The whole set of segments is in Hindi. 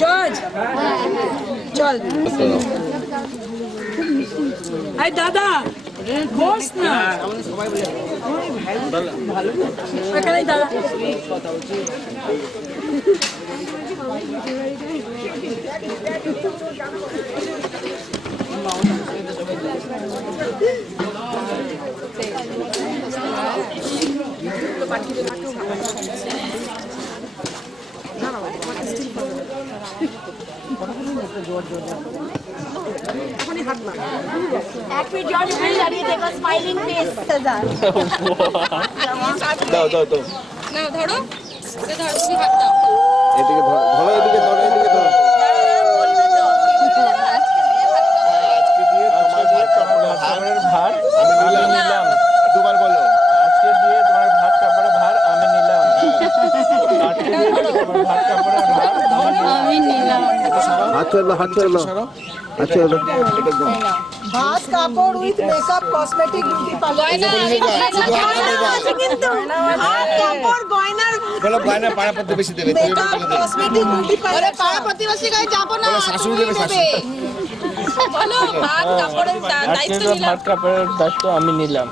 জর্জ চল আই দাদা বস না এখানে দাদা স্মাইলিং ফেস দাও দাও দাও না ধরো তুমি হাত দাও এদিকে ধরো এদিকে ধরো আজকে দিয়ে তোমার ভাত কাপড়ের ভার আমি নিলাম দুবার বলো আজকে দিয়ে তোমার ভাত কাপড়ের ভার আমি নিলাম আজকে দিয়ে তোমার ভাত কাপড়ের ভার আমি নিলাম হাত চলো আচ্ছা ভাত কাপড় with makeup cosmetic beauty parlour বলো গয়না পাড়া প্রতিবেশী দেবে কসমেটিক বিউটি পার্লার পাড়া প্রতিবেশী গায়ে যাবো না শাশুড়ি দেবে বলো ভাত কাপড়ের দায়িত্ব নিলাম ভাত কাপড়ের দায়িত্ব আমি নিলাম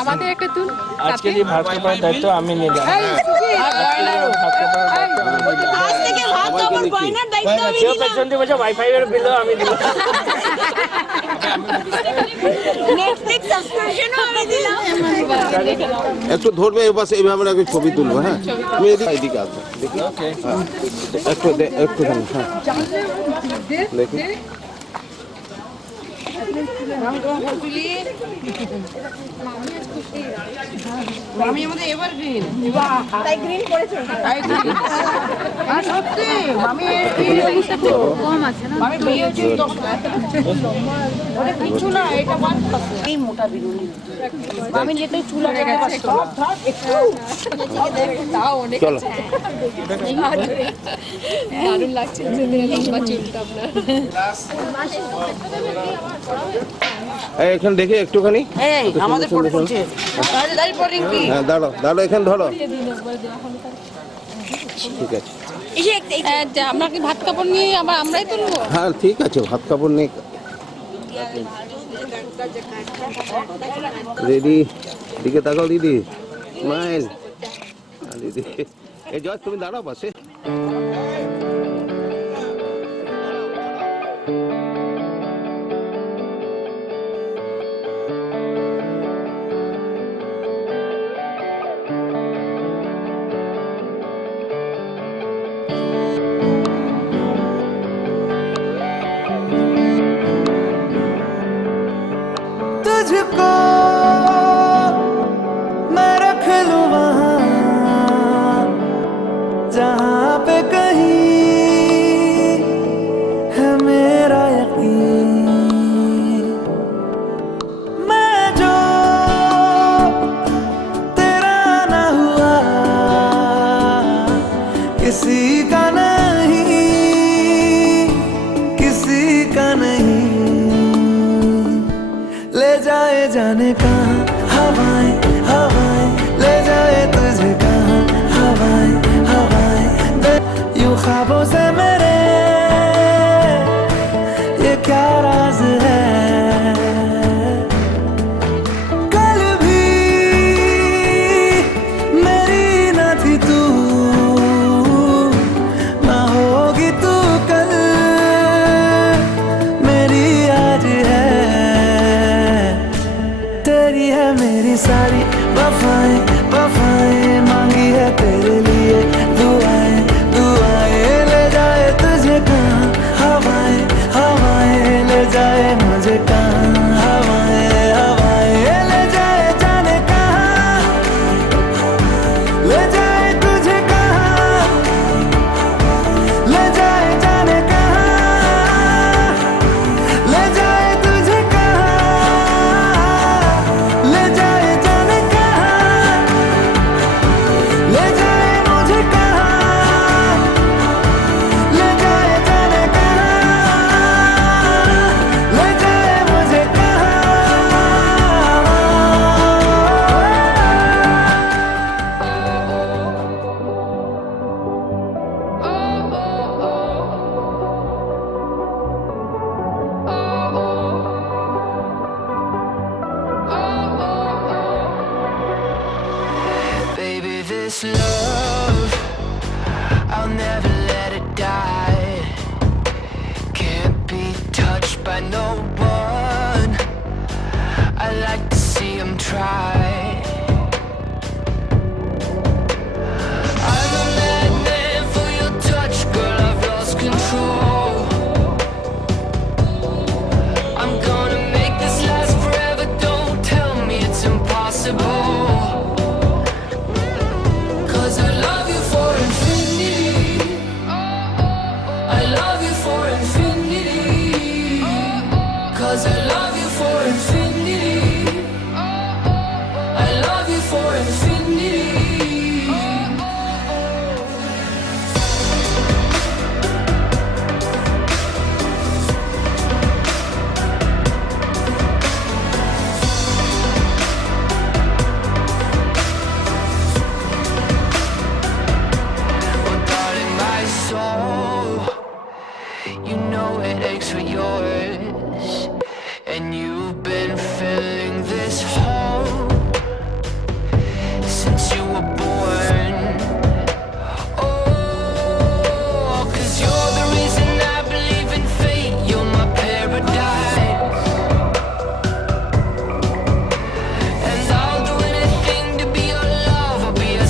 আমাদের একটা তুল আজকে দিয়ে ভাত কাপড়ের দায়িত্ব আমি নিলাম আজ থেকে ভাত কাপড় গয়নার দায়িত্ব আমি কেউ নিলাম পেছন দিয়ে বলছে ওয়াইফাই এর বিলও আমি দিলাম নেটফ্লিক্স সাবস্ক্রিপশনও আমি দিলাম একটু ধরবে এই পাশে এইভাবে আমরা ছবি তুলবো হ্যাঁ তুমি এদিকে আসবে দেখি একটু হ্যাঁ দেখি আমি আমাদের এভারগ্রিন তাই গ্রিন করেছো সত্যি আমি কম আছে না আমি বিয়েছি অনেক কিছু না এটা এই মোটা বিরুনি আমি যেতে চুল আগে সব ধর একটু তাও অনেক চলো দারুণ লাগছে লম্বা চুলটা আপনার এই এখানে দেখে একটুখানি এই আমাদের ফটো তুলছে দাঁড়িয়ে পড়ে কি হ্যাঁ দাঁড়ো এখানে ধরো ঠিক আছে আমরা কি ভাত কাপড় নিয়ে আবার আমরাই তুলবো হ্যাঁ ঠিক আছে ভাত কাপড় নেই রেডি দিকে তাকাও দিদি স্মাইল দিদি এই জয় তুমি দাঁড়াও পাশে तुझको मैं रख लूं वहाँ जहाँ पे कहीं है मेरा यकीन मैं जो तेरा ना हुआ किसी का नहीं ले जाए जाने कहाँ हवाएं ले जाए तुझे कहाँ हवाएं यूं ख्वाबों से मेरे ये क्या राज है कल भी मेरी न थी तू ना होगी तू कल मेरी आज है तेरी है मेरी सारी वफाएं मांगी है तेरे लिए दुआएं ले जाए तुझे कहाँ हवाएं ले जाए मुझे कहाँ हवाएं ले जाए जाने कहाँ ले जाए तुझे कहाँ ले जाए जाने कहाँ ले जाए तुझे कहाँ ले जाए जाने कहाँ ले जाए मुझे कहाँ this love, I'll never let it die. Can't be touched by no one, I like to see him try. I'm a madman for your touch, girl, I've lost control. I'm gonna make this last forever, don't tell me it's impossible. Cause I love you for infinity, I love you for infinity. Cause I love you for infinity, I love you for infinity. Well, darling, my soul, you know it aches for yours, and you've been filling this hole since you were born. Oh, 'cause you're the reason I believe in fate, you're my paradise. And I'll do anything to be your love, I'll be a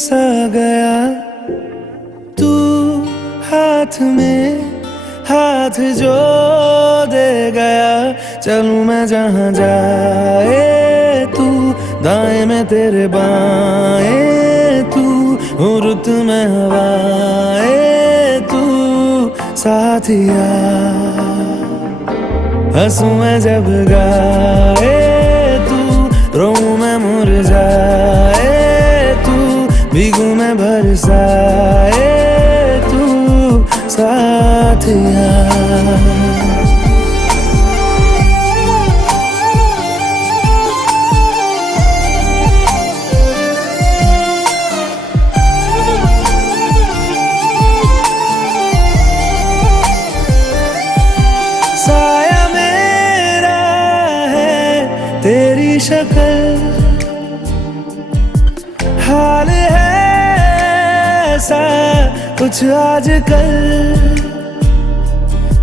सा गया तू हाथ में हाथ जो दे गया। चलूं मैं जहां जाए तू, दाएं में तेरे बाएं तू, रुत में हवाएं तू साथिया। हंसूं मैं जब गाए तू, रोऊं मैं मुरझाए तू, भीगूं मैं बरसाए तू साथिया। साया मेरा है तेरी शक्ल, हाल है ऐसा कुछ आजकल।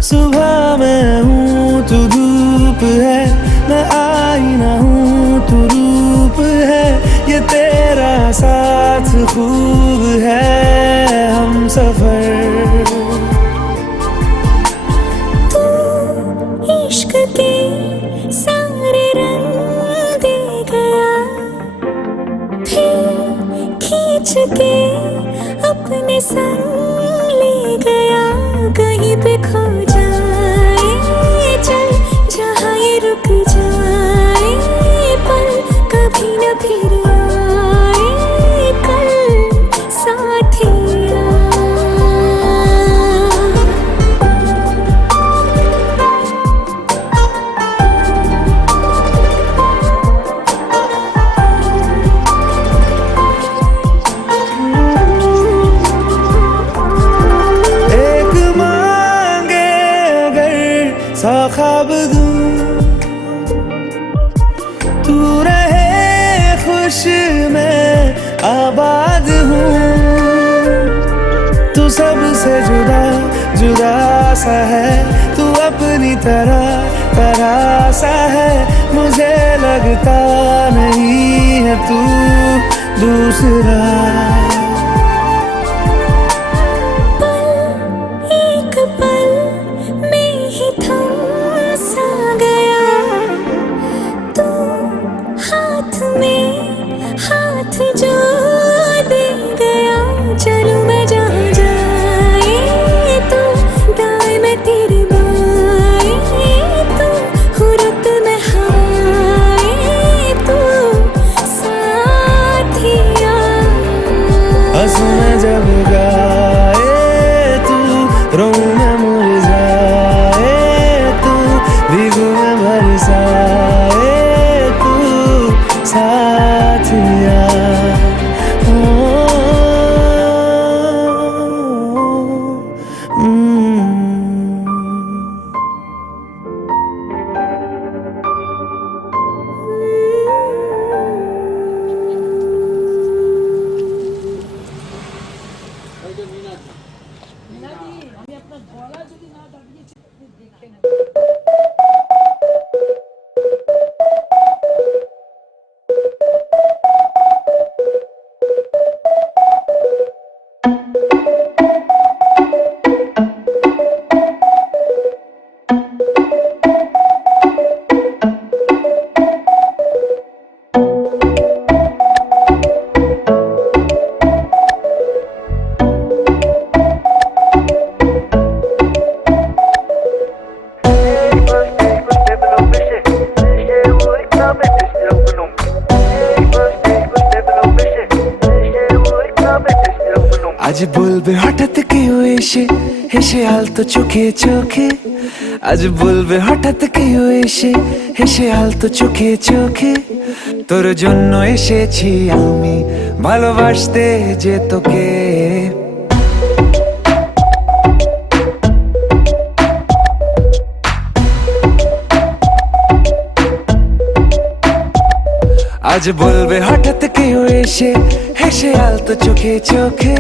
सुबह मैं हूँ तू धूप है, मैं आईना हूँ तू रूप है। ये तेरा साथ खूब है हम सफर। इश्क के सारे रंग दे गया, फिर खींच के अपने संग ले गया। कहीं पे खो जाए चल जहाँ ये रुक जाए, पर कभी न फिर आए कल साथिया। सा ख्वाब दूं तू रहे खुश मैं आबाद हूँ। तू सबसे जुदा जुदा सा है, तू अपनी तरह सा है। मुझे लगता नहीं है तू दूसरा। हाथ जो दे गया, चलूं मैं जहाँ जाए तू, दाएं में तेरे बाएं तू, रुत में हवाएं तू साथिया। हंसूं मैं जब गाए तू, रोऊं मैं मुरझाए तू, भीगूं मैं बरसाए तू साथिया। আজ বলবে হঠাৎ কেউ এসে হেসে আলতো চোখে চোখে। আজ বলবে হঠাৎ কেউ এসে হেসে আলতো চোখে চোখে। তোর জন্য এসেছি আমি ভালোবাসতে যে তোকে। আজ বলবে হঠাৎ কেউ এসে হেসে আলতো চোখে চোখে।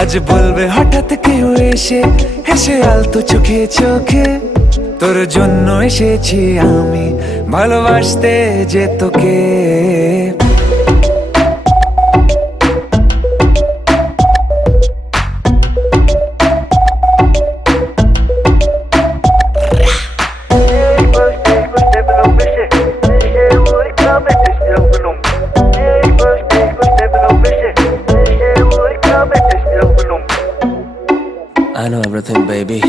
আজ বলবে হঠাৎ কেউ এসে হেসে আলতো চোখে চোখে। তোর জন্য এসেছি আমি ভালোবাসতে যে তোকে। I know everything, baby.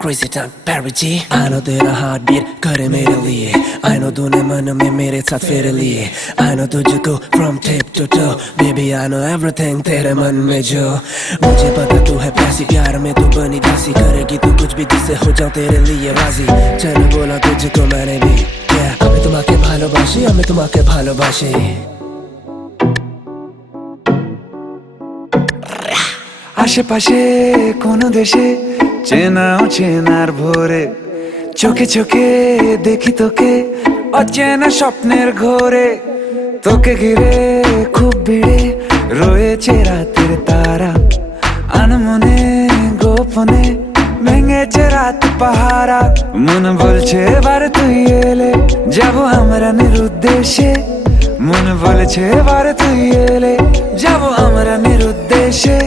Crazy time, Perry G. I know तेरा heartbeat करे मेरे लिए. I know तूने मन में मेरे साथ फेरे लिए. I know तुझको from tip to toe. Baby, I know everything तेरे मन में जो. मुझे पता तू है प्यासी, प्यार में तू बनी दासी. करेगी तू कुछ भी जिससे हो जाऊं तेरे लिए राजी. चल बोला तुझको मैंने भी. Yeah, আমি তোমাকে ভালোবাসি, আমি তোমাকে ভালোবাসি. আশেপাশে কোনো দেশে চেনা অচেনার ভোরে চোখে চোখে দেখি তোকে অচেনা স্বপ্নের ঘোরে তোকে ঘিরে খুব ভিড়ে রয়েছে রাতের তারা আনমনে গোপনে ভেঙেছে রাত পাহারা মন বলছে এবার তুই এলে যাবো আমরা নিরুদ্দেশে মন বলছে এবার তুই এলে যাবো আমরা নিরুদ্দেশে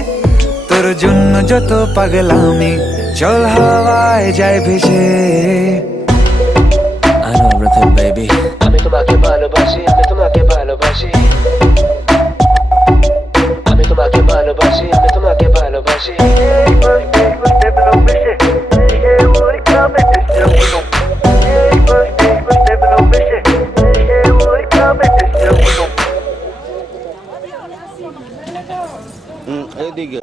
তোর জন্য যত পাগলামি চল হাওয়ায় যায় ভেসে I know everything, baby. আমি তোমাকে ভালোবাসি, আমি তোমাকে ভালোবাসি. আমি তোমাকে ভালোবাসি, আমি তোমাকে ভালোবাসি. এইদিকে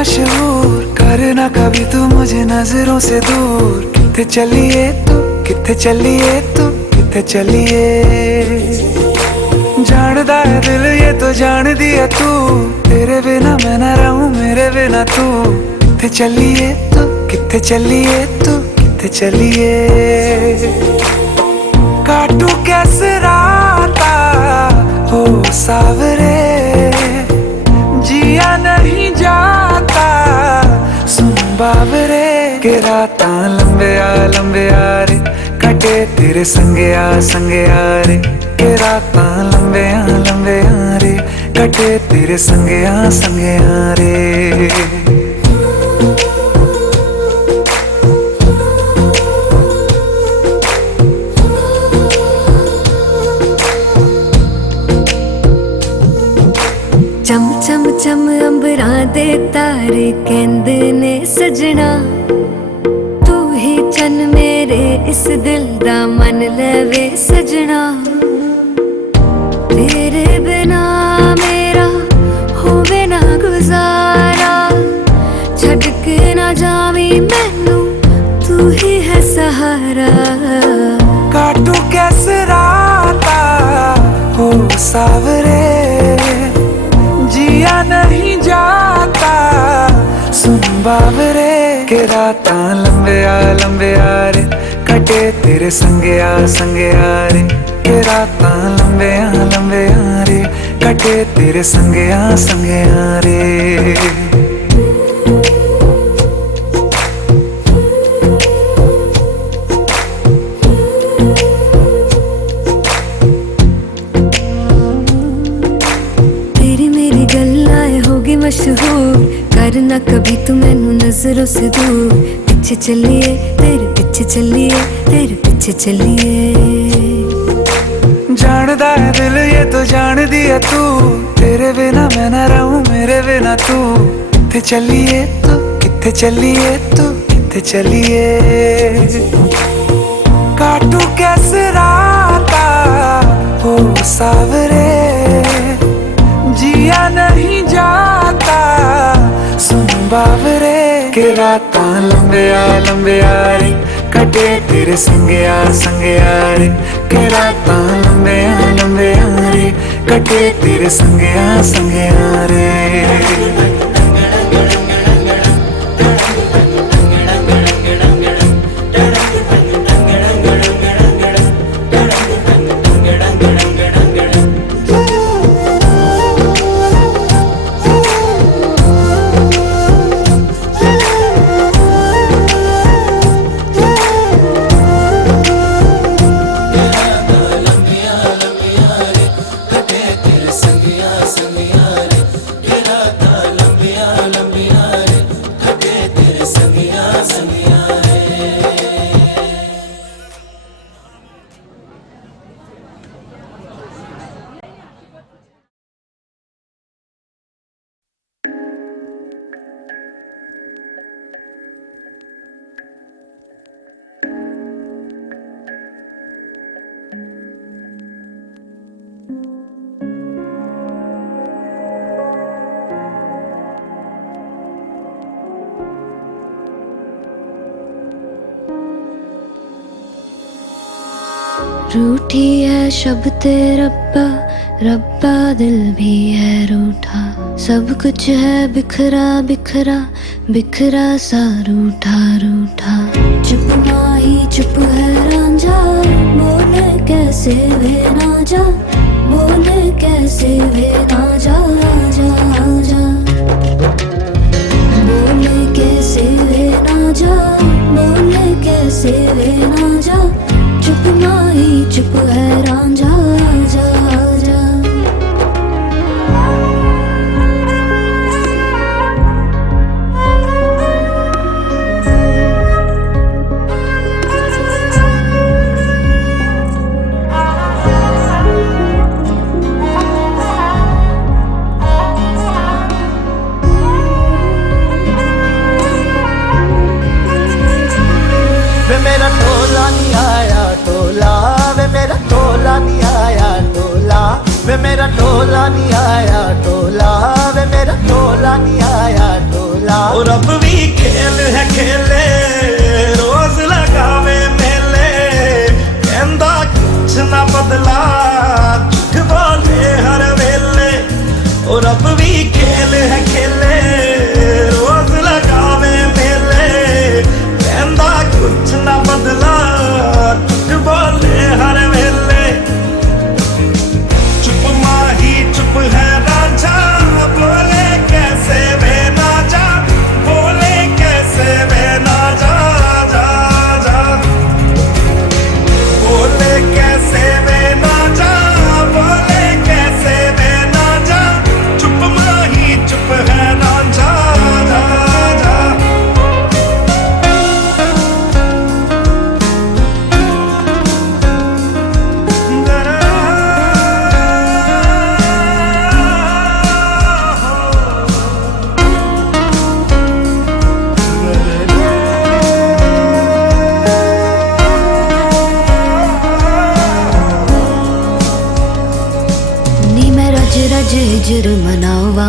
मशहूर करना कभी तू मुझे नजरों से दूर किथे चलिए तू किथे चलिए तू किथे चलिए जानदा है दिल ये तो जान दिया तू तेरे बिना मैं ना रहूं मेरे बिना तू किथे चलिए तू किथे चलिए तू किथे चलिए काटू कैसे राता हो सावरे जिया नहीं जाता सुन बाबरे के रात लंबे आ रे कटे तेरे संगे आ रे के रात लंबे आ रे कटे तेरे संगे आ रे चम चम चम अंबरां दे तारे कहंदे ने सजना तू ही चन मेरे इस दिल दा मन लेवे सजना तेरे बिना मेरा होवे ना गुजारा छड़ के ना जावी मैनू तू ही है सहारा काटू कैसे राता हो सावरे जिया नहीं जाता सुन बाबरे के रात लंबे आ रे कटे तेरे संगे आ रे के रात लंबे आ रे कटे तेरे संगे आ रे मशहूर करना कभी तू मैनू नजरों से दूर पीछे चलिए तेरे पीछे चलिए तेरे पीछे चलिए जानदा है दिल ये तो जान दिया तू तेरे बिना मैं ना रहूं मेरे बिना तू किथे चलिए तू किथे चलिए तू किथे चलिए काटू कैसे राता हो सावरे जिया नहीं जाता सुन बाबरे के रात लंबे आ रे कटे तेरे संगे आ रे के रात लंबे आ रे कटे तेरे संगे आ रे dang dang रूठी है शब्द रब्बा, रब्बा दिल भी है रूठा। सब कुछ है बिखरा बिखरा, बिखरा सा रूठा रूठा। चुप माही चुप है रांझा, बोले कैसे वे ना जा, बोले कैसे वे ना जा जा जा। बोले कैसे वे ना जा, बोले कैसे वे ना जा। चुप माही चुप है रांझा जा जा। वे मेरा टोला नहीं आया टोला, वे मेरा टोला नहीं आया टोला, वे मेरा टोला नहीं आया टोला, वे मेरा टोला नहीं आया टोला। और अब भी खेल है खेले, रोज लगावे मेले, कहंदा कुछ ना बदला, झूठ बोले हर वेले। और अब भी खेल है खेले, रोज लगावे मेले, कहंदा कुछ ना बदला, झूठ बोले हर वेले। चुप माही चुप है रांझा, बोले कैसे वे ना जा, बोले कैसे वे ना जा जा जा। बोले कैसे वे ना जा, बोले कैसे वे ना जा। चुप माही चुप है रांझा जा जा। नी मैं रज रज हिजर मनावा,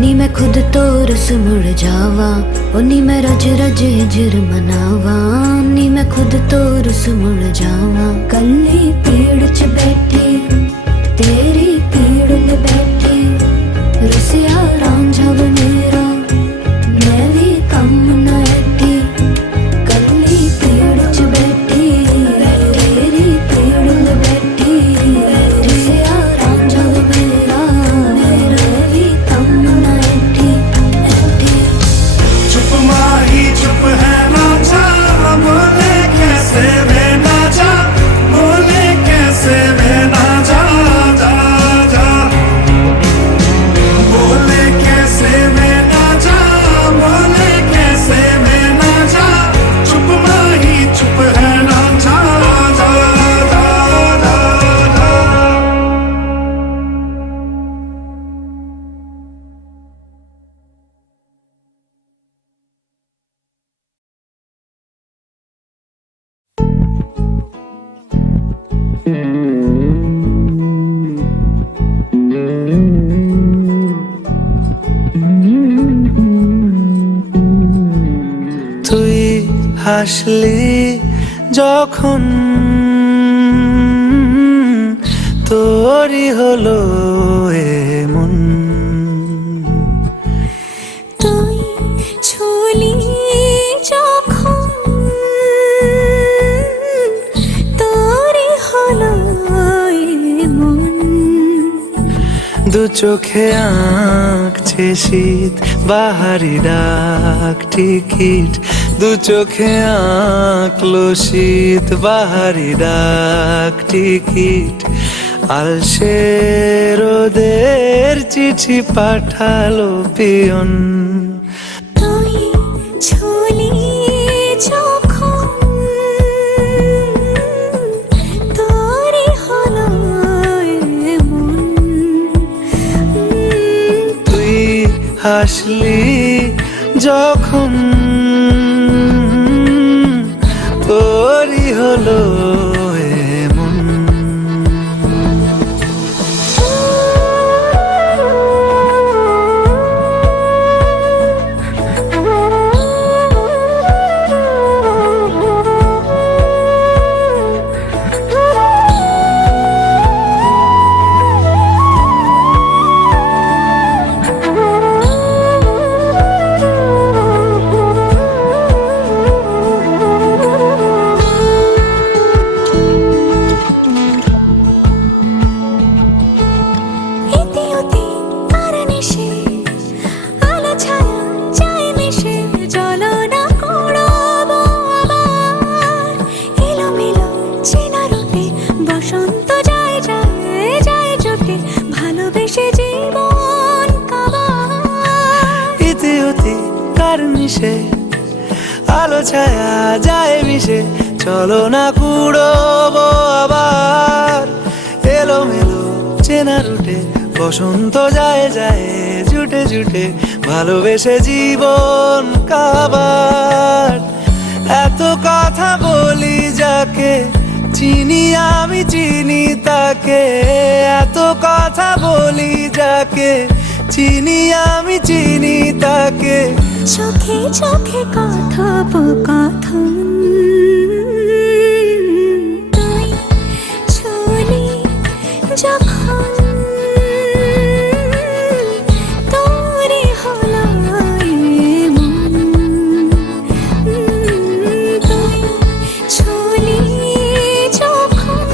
नी मैं खुद तो रुस मुड़ जावा। ओ नी मैं रज रज हिजर मनावा, नी मैं खुद तो रुस मुड़ जावा। कल्ली पेड़ च बैठी तेरी पीड़ में बैठी, रुसिया रांझा वे मेरा, मैं भी कम ना ऐठी। कल्ली पेड़ च बैठी तेरी पीड़ में बैठी, रुसिया रांझा वे मेरा, मैं भी कम ना ऐठी ऐठी। चुप माही चुप है रांझा, बोले कैसे वे ना जा, बोले कैसे वे ना जा जा जा। बोले कैसे वे ना जा, बोले कैसे वे ना जा। चुप माही चुप है रांझा जा जा जा जा। তুই হাসলি যখন তোরই হলো এমন। তুই ছুলি যখন তোরই হলো এমন। দু চোখে আঁকছে শীত বাহারি ডাক টিকিট, দু চোখে আঁকলো শীত বাহারি ডাক টিকিট। আলসে রোদের চিঠি পাঠালো পিয়ন। তুই ছুলি যখন তোরই হলো এমন। তুই হাসলি যখন তোরই হলো এমন। মিশে আলো ছায়া যায় মিশে চলো না কুড়োবো আবার এলোমেলো চেনা রুটে বসন্ত যায় যায় জুটে জুটে ভালোবেসে জীবন কাবার এত কথা বলি যাকে চিনি আমি চিনি তাকে এত কথা বলি যাকে চিনি আমি চিনি তাকে চোখে চোখে কথোপকথন তুই ছুলি যখন তোরে হলো এমন তুই ছুলি যখন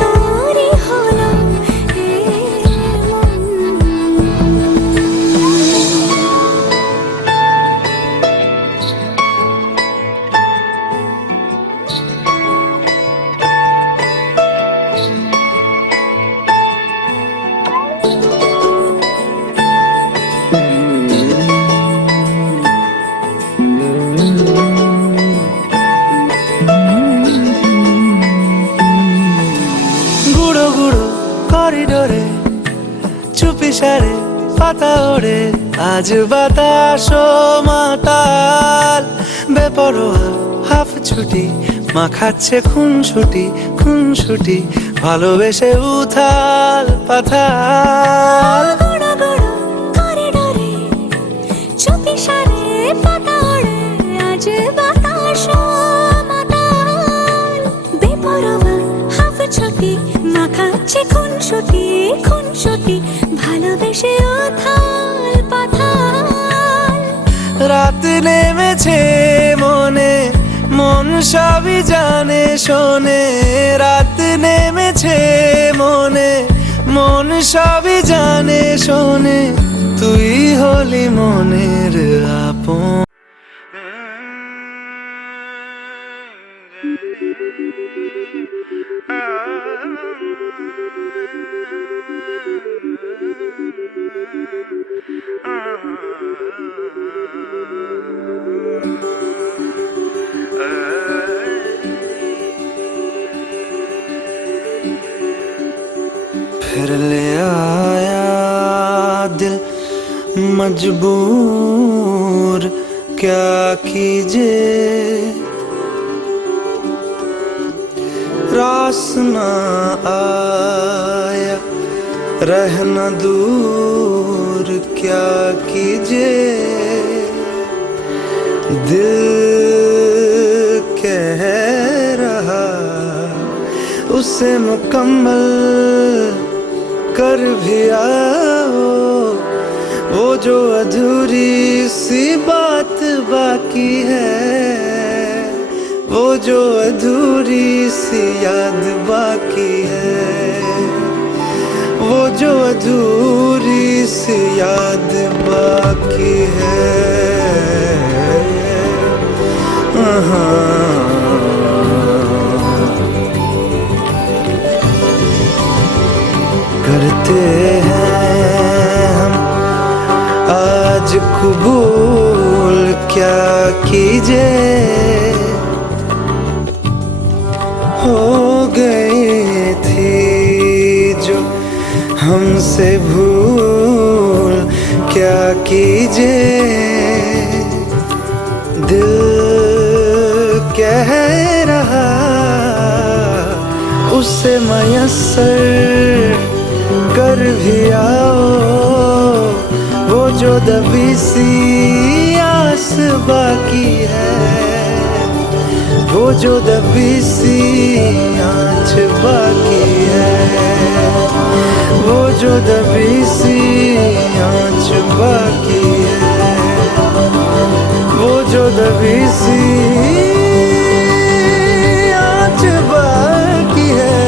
তোরে হলো এমন গুঁড়ো গুঁড়ো করিডোরে চুপি সারে পাতা ওড়ে আজ বাতাস মাতাল বেপরোয়া হাফ ছুটি মাখাচ্ছে খুনসুটি ভালোবেসে উথাল পাথাল গুঁড়ো গুঁড়ো করিডোরে চুপি সারে পাতা ওড়ে আজ বাতাস মাতাল বেপরোয়া হাফ ছুটি মাখাচ্ছে খুনসুটি ভালোবেসে উথাল পাথাল রাত নেমেছে মনে মন সবই জানে শোনে রাত নেমেছে মনে মন সবই জানে শোনে তুই হলি মনের আপন फिर ले आया दिल मजबूर क्या कीजिए रास ना आया रहना दूर क्या कीजिए दिल कह रहा उसे मुकम्मल कर भी आओ वो जो अधूरी सी बात बाकी है वो जो अधूरी सी याद बाकी है वो जो अधूरी सी याद बाकी है करते हैं हम आज कबूल क्या कीजिए हो गई थी जो हमसे भूल क्या कीजिए दिल कह रहा उसे मयस्सर कर भी आओ वो जो दबी सी आस बाकी है वो जो दबी सी आँच बाकी है वो जो दबी सी आँच बाकी है वो जो दबी सी आँच बाकी है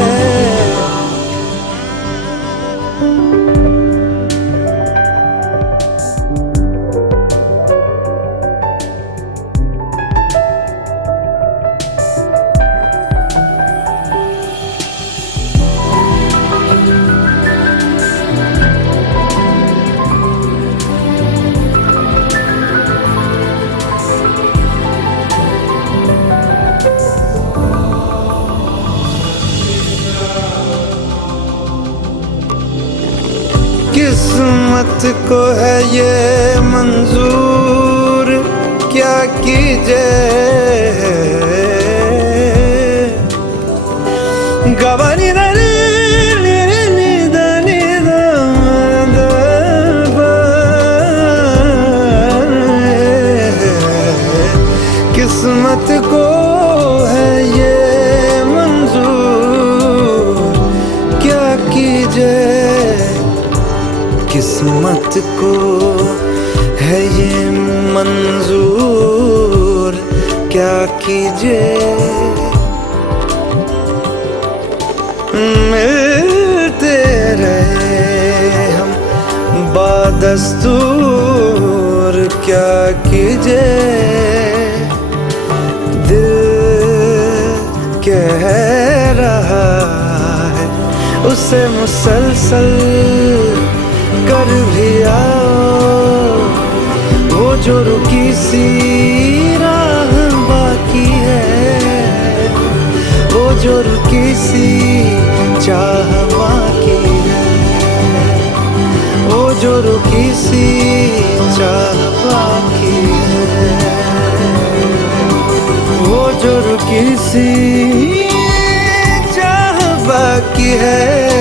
को है ये मंजूर क्या कीजिए गवानी किस्मत को है ये मंजूर क्या कीजिए किस्मत को है ये मंजूर क्या कीजिए मिलते रहे हम बादस्तूर क्या कीजिए दिल कह रहा है उसे मुसलसल कर भी आओ वो जो रुकी सी राह बाकी है वो जो रुकी सी चाह बाकी है वो जो रुकी सी चाह बाकी है वो जो रुकी सी चाह बाकी है